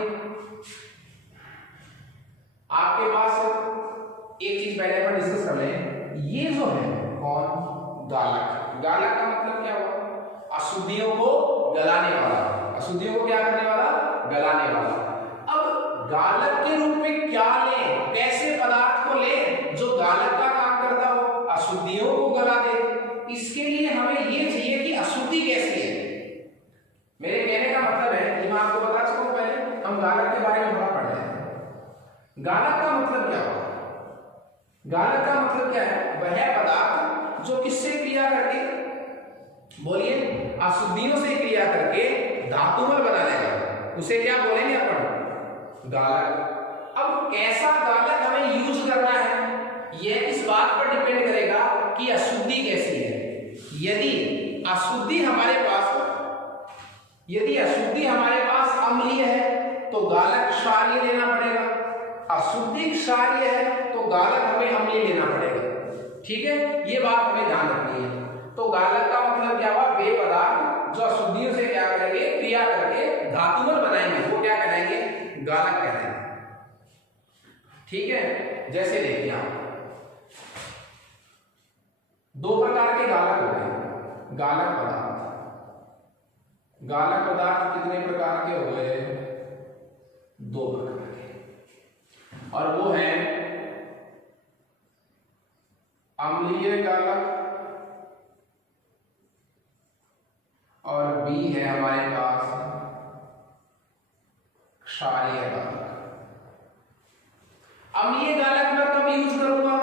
आपके पास एक चीज पहले अपन डिस्कस कर लें, ये जो है कौन, गालक। गालक का मतलब क्या हुआ, अशुद्धियों को गलाने वाला, अशुद्धियों को क्या करने वाला, गलाने वाला। अब गालक के रूप में क्या लें, कैसे पदार्थ को लें जो गालक का काम करता हो, अशुद्धियों को गला दे। इसके लिए हमें ये चाहिए कि अशुद्धि कैसी है। मेरे कहने का मतलब है कि मैं आपको बता चुका हूं, पहले हम गालक के बारे में थोड़ा पढ़ लें। गालक का मतलब क्या होगा, गालक का मतलब क्या है, वह पदार्थ जो किससे क्रिया करके, बोलिए, अशुद्धियों से क्रिया करके धातुमल बना लेगा, उसे क्या बोलेंगे अपन, गालक। अब कैसा गालक हमें यूज करना है, यह इस बात पर डिपेंड करेगा कि अशुद्धि कैसी है। यदि अशुद्धि हमारे पास अम्लीय है तो गालक क्षारीय लेना पड़ेगा, अशुद्धि क्षारीय है तो गालक हमें अम्लीय लेना पड़ेगा। ठीक है, ये बात हमें ध्यान रखनी है। तो गालक का मतलब क्या हुआ, वे पदार्थ जो अशुद्धियों से क्या करेंगे, क्रिया करके धातुमल बनाएंगे, वो क्या कहलाएंगे, गालक कहलाएंगे। ठीक है, जैसे देखिए आप, दो प्रकार के गालक हो गए, गालक पदार्थ। गालक पदार्थ कितने प्रकार के हो गए, दो प्रकार के, और वो है अम्लीय गालक और बी है हमारे पास क्षारीय गालक। अम्लीय गालक मैं कब यूज करूंगा,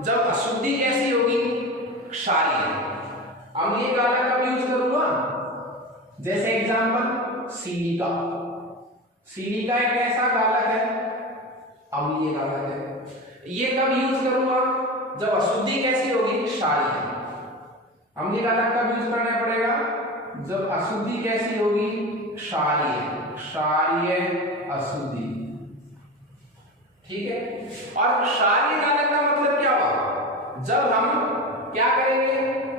जब अशुद्धि कैसी होगी, क्षारीय। अम्लीय गालक कब यूज करूंगा, जैसे एग्जांपल सिलिका। सिलिका एक ऐसा गालक है, अम्लीय गालक है। ये कब यूज करूंगा, जब अशुद्धि कैसी होगी, क्षारीय। अम्लीय गालक कब यूज करना पड़ेगा, जब अशुद्धि कैसी होगी, क्षारीय, क्षारीय अशुद्धि। ठीक है, और क्षारीय गालक का मतलब क्या हुआ, जब हम क्या करेंगे,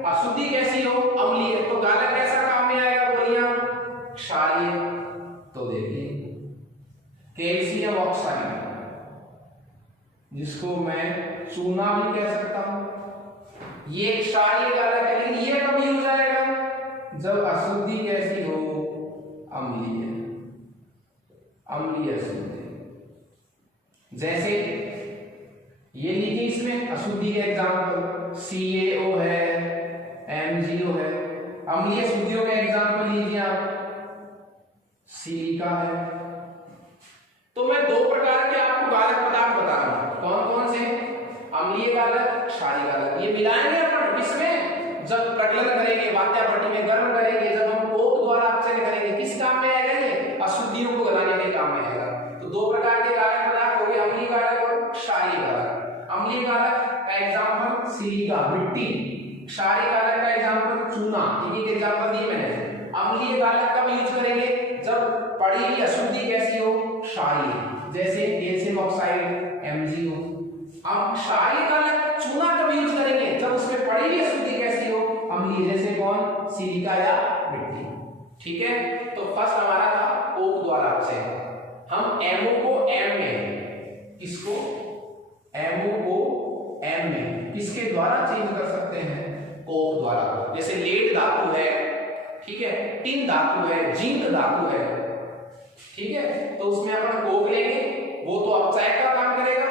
अशुद्धि कैसी हो, अम्लीय, तो गालक कैसा काम में आएगा, बोलिए, क्षारीय। तो देखिए कैल्शियम ऑक्साइड, जिसको मैं चूना भी कह सकता हूं, ये क्षारीय गालक है, लेकिन ये कब यूज आएगा, जब अशुद्धि कैसी हो, अम्लीय, अम्लीय अशुद्धि। जैसे ये लिखिए, इसमें अशुद्धि के एग्जांपल CaO है, MgO है। अम्लीय अशुद्धियों का एग्जांपल लीजिए आप, सिलिका है। तो मैं दो प्रकार के आपको गालक पदार्थ बता रहा हूं, कौन कौन से, अम्लीय गालक, क्षारीय गालक। ये मिलाएंगे अपन किसमें, जब प्रज्वलन करेंगे, वात्या भट्टी में गर्म करेंगे, जब हम कोक द्वारा अपचयन करेंगे, किस काम में आएगा, ये अशुद्धियों को गलाने के काम में आएगा। तो दो प्रकार के गालक पदार्थ हो गए, अम्लीय गालक और क्षारीय गालक। अम्लीय गालक का एग्जांपल सिलिका, मिट्टी। क्षारीय गालक का एग्जांपल चूना। एक एग्जांपल दिए मैंने। अम्लीय गालक कब यूज करेंगे, जब पड़ी हुई अशुद्धि कैसी हो, क्षारीय, जैसे कैल्शियम ऑक्साइड, MgO। अब क्षारीय गालक चूना कब यूज करेंगे, जब उसमें पड़ी हुई अशुद्धि कैसी हो, अम्लीय, जैसे कौन, सिलिका या मिट्टी। ठीक है, तो फर्स्ट हमारा था कोक द्वारा अपचयन। हम MO को M में, इसको MO को M में किसके द्वारा चेंज कर सकते हैं, कोक द्वारा। जैसे लेड धातु है, ठीक है, टिन धातु है, जिंक धातु है, ठीक है, तो उसमें अपन कोक लेंगे, वो तो अपचय का काम करेगा,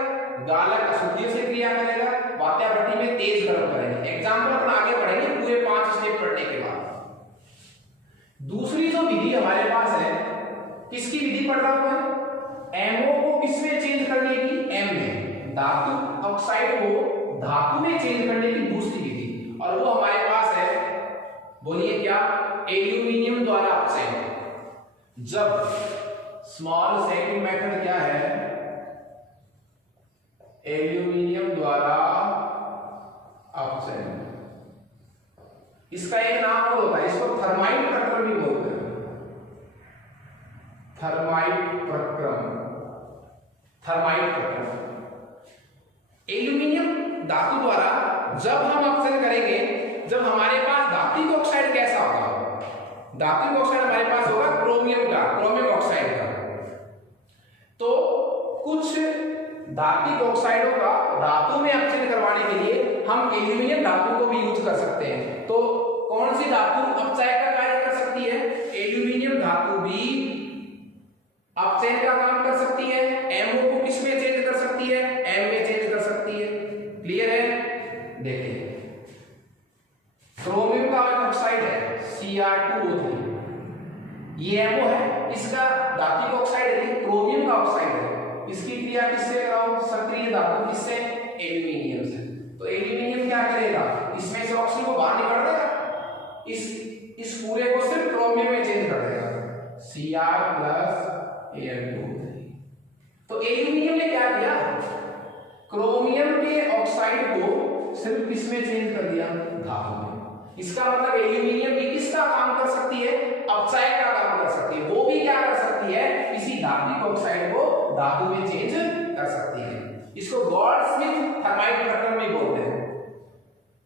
गालक अशुद्धियों से क्रिया करेगा, वात्या भट्टी में तेज गर्म करेंगे। एग्जांपल अपन आगे बढ़ेंगे पूरे 5 स्टेप पढ़ने के बाद। दूसरी जो विधि हमारे पास है, किसकी विधि पढ़ रहा हूं मैं, MO को किसमें चेंज करने की, M में, धातु ऑक्साइड को धातु में चेंज करने की दूसरी विधि, और वो हमारे पास है, बोलिए क्या, एल्यूमिनियम द्वारा अपचयन। जब स्मॉल सेकंड मेथड क्या है, एल्यूमिनियम द्वारा अपचयन। इसका एक नाम और होता है, इसको थर्माइट प्रक्रम भी बोलते हैं, थर्माइट प्रक्रम, थर्माइट प्रक्रम। एल्यूमिनियम धातु द्वारा जब हम अपचयन करेंगे, जब हमारे पास धात्विक ऑक्साइड कैसा होगा, धात्विक ऑक्साइड हमारे पास होगा क्रोमियम का, क्रोमियम ऑक्साइड का। तो कुछ धात्विक ऑक्साइडों का धातु में अपचयन करवाने के लिए हम एल्यूमिनियम धातु को भी यूज कर सकते हैं। तो कौन सी धातु अपचय का कार्य कर सकती है, एल्यूमिनियम धातु भी ये एमओ है, इसका धातु का ऑक्साइड है, क्रोमियम का ऑक्साइड है। इसकी क्रिया किससे कराओ? सक्रिय धातु किससे? एल्यूमिनियम से। तो एल्यूमिनियम क्या करेगा? इसमें से ऑक्सीजन को बाहर निकाल देगा, इस पूरे को सिर्फ क्रोमियम में चेंज कर देगा, Cr+Al2O3। तो एल्यूमिनियम ने क्या किया? क्रोमियम के ऑक्साइड को सिर्फ किसमें चेंज कर दिया? धातु में। इसका मतलब एल्यूमिनियम भी किसका काम कर सकती है? अपचायक का काम कर सकती है। वो भी क्या कर सकती है? किसी धात्विक ऑक्साइड को धातु में चेंज कर सकती है। इसको गॉल्डस्मिथ थर्माइट प्रक्रम में बोलते हैं।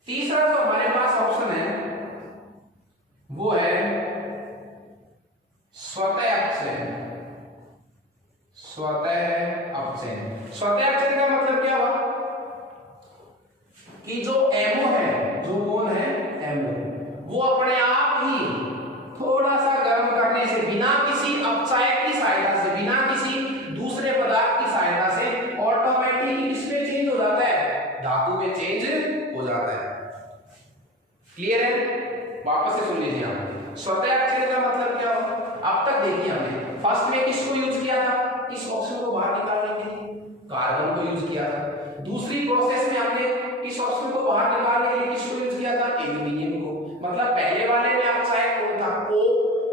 तीसरा जो हमारे पास ऑप्शन है वो है स्वतः अपचयन। स्वतः अपचयन, स्वतः अपचयन का मतलब क्या हुआ कि जो एमओ है, जो कौन है? एमओ, वो अपने आप ही थोड़ा सा गर्म करने से, बिना किसी अपचायक की सहायता से, बिना किसी दूसरे पदार्थ की सहायता से ऑटोमेटिकली किसमें चेंज हो जाता है? धातु में चेंज हो जाता है। क्लियर है? वापस से सुन लीजिए आप। स्वतः अपचयन का मतलब क्या हो? अब तक देखिए हमने फर्स्ट में किसको यूज किया था? इस ऑक्सीजन को बाहर निकालने के लिए कार्बन को यूज किया था। दूसरी प्रोसेस में हमने इस ऑक्सीजन को बाहर निकालने के लिए किसको यूज किया था? एल्यूमिनियम को। मतलब पहले वाले में अपचायक कौन था? ओ।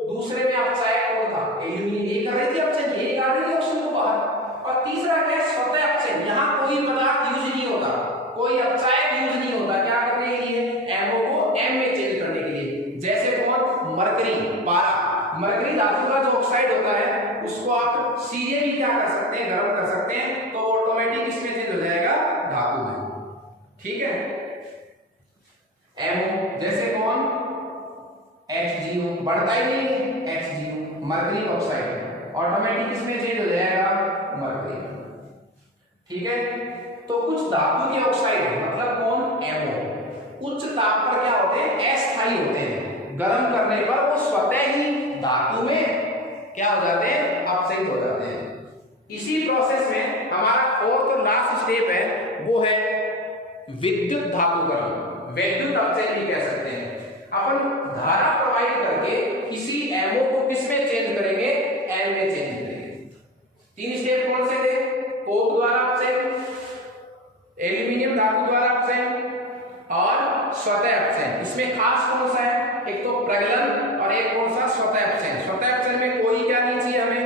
दूसरे में अपचायक कौन था? एल्यूमिनियम। ये कर रही थी अपचयन, ये निकाल रही थी ऑक्सीजन को बाहर। और तीसरा क्या है? स्वतः अपचयन। यहाँ कोई पदार्थ यूज नहीं होता, कोई अपचायक यूज नहीं होता। क्या करने के लिए? एमओ को एम में चेंज करने के लिए। जैसे कौन? मरकरी, पारा। मरकरी धातु का जो ऑक्साइड होता है उसको आप सीधे भी क्या कर सकते हैं? गर्म कर सकते हैं, तो ऑटोमेटिक इसमें चेंज हो जाएगा धातु में। ठीक है? एमओ जैसे कौन? HgO, बढ़ता ही नहीं HgO, मरकरी ऑक्साइड, ऑटोमेटिक इसमें चेंज हो जाएगा मरकरी। ठीक है? तो कुछ धातु के ऑक्साइड मतलब कौन? एमओ उच्च ताप पर क्या होते हैं? अस्थायी होते हैं। गर्म करने पर वो स्वतः ही धातु में क्या हो जाते हैं? अपचयित हो जाते हैं। इसी प्रोसेस में हमारा फोर्थ और लास्ट स्टेप है, वो है विद्युत धातुकरण, विद्युत अपचयन भी कह सकते हैं। अपन धारा प्रवाहित करके किसी एमओ को किस में चेंज करेंगे? एल में चेंज करेंगे। तीन स्टेप कौन से थे? कोक द्वारा अपचयन, एल्यूमिनियम धातु द्वारा अपचयन और स्वतः अपचयन। इसमें खास कौन सा है? एक तो प्रगलन और एक कौन सा? स्वतः अपचयन। स्वतः अपचयन में कोई क्या नहीं चाहिए हमें?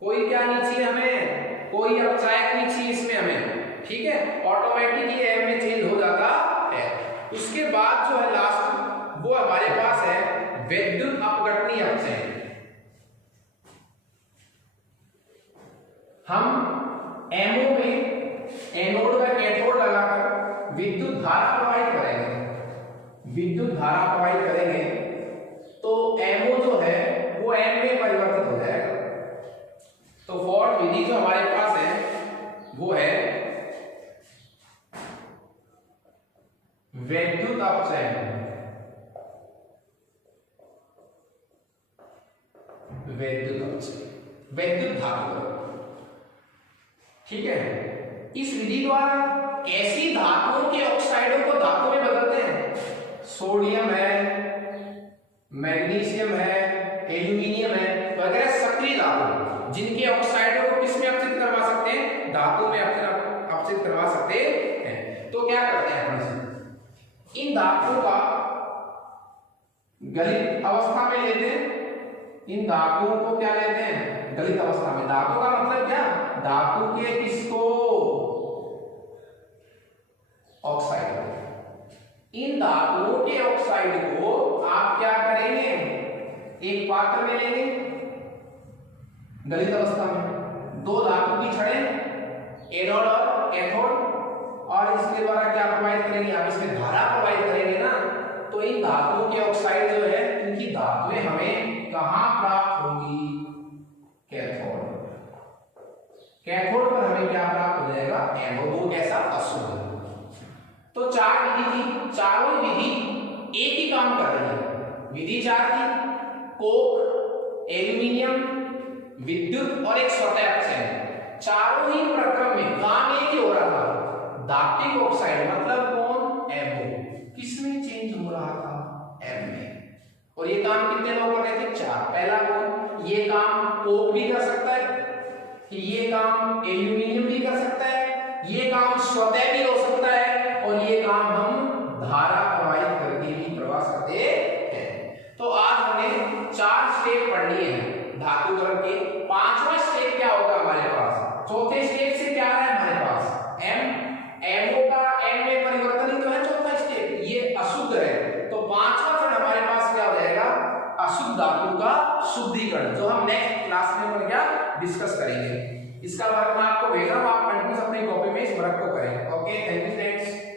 कोई क्या नहीं चाहिए हमें? कोई अपचायक नहीं चाहिए इसमें हमें। ठीक है? ऑटोमेटिकली एम में चेंज हो जाता है। उसके बाद जो है लास्ट, वो हमारे पास है विद्युत अपघटनीय अपचयन। हम एमओ में एनोड का कैथोड लगाकर विद्युत धारा प्रवाहित करेंगे, विद्युत धारा प्रवाहित करेंगे तो एमओ जो है वो एम में परिवर्तित हो जाएगा। तो फोर्थ विधि जो हमारे पास है वो है विद्युत अपचयन। विद्युत अपचयन, विद्युत धातुकरण। ठीक है? इस विधि द्वारा कैसी धातुओं के ऑक्साइडों को धातु में बदलते हैं? सोडियम है, मैग्नीशियम है, एल्यूमिनियम है वगैरह सक्रिय धातु, जिनके ऑक्साइडों को किसमें अपचित करवा सकते हैं? धातु में अपचित करवा सकते हैं। तो क्या करते हैं अपन? इन धातुओं का गलित अवस्था में लेते हैं। इन धातुओं को क्या लेते हैं? गलित अवस्था में। धातु का मतलब क्या? धातु के किसको? ऑक्साइड। इन धातुओं के ऑक्साइड को आप क्या करेंगे? एक पात्र में लेंगे गलित अवस्था में। दो धातु की छड़ें, एनोड और कैथोड, और इसके द्वारा क्या प्रवाहित करेंगे? आप इसमें धारा प्रवाहित करेंगे ना। तो इन धातुओं के ऑक्साइड जो है, इनकी धातुएं हमें कहां प्राप्त होंगी? कैथोड। कैथोड पर हमें क्या प्राप्त हो जाएगा? एनओ। वो कैसा? अशुद्ध। तो चार विधि थी, चारों विधि एक ही काम कर रही है। विधि चार थी, कोक, एल्यूमिनियम, विद्युत और एक स्वतः अपचयन। चारों ही प्रक्रम में काम एक ही हो रहा था। धात्विक ऑक्साइड मतलब कौन? एमओ। किसमें चेंज हो रहा था? एम में। और ये काम कितने लोग कर रहे थे? 4। पहला कौन? ये काम कोक भी कर सकता है, ये काम एल्यूमिनियम भी कर सकता है, ये काम स्वतः भी हो सकता है, और ये काम हम धारा प्रवाहित करके भी करवा सकते हैं। तो आज हमें 4 स्टेप पढ़नी है धातुकरण के। 5वां स्टेप क्या होगा हमारे पास? चौथे स्टेप से क्या है हमारे पास? एमओ का एन में परिवर्तन ही तो है चौथा स्टेप, ये अशुद्ध है। तो 5वां चरण हमारे पास क्या हो जाएगा? अशुद्ध धातु का शुद्धिकरण, जो हम नेक्स्ट क्लास में क्या डिस्कस करेंगे। इसका वर्क मैं आपको भेज रहा हूं, आप कंटिन्यूस अपनी कॉपी में इस वर्क को करें। Okay, thank you friends.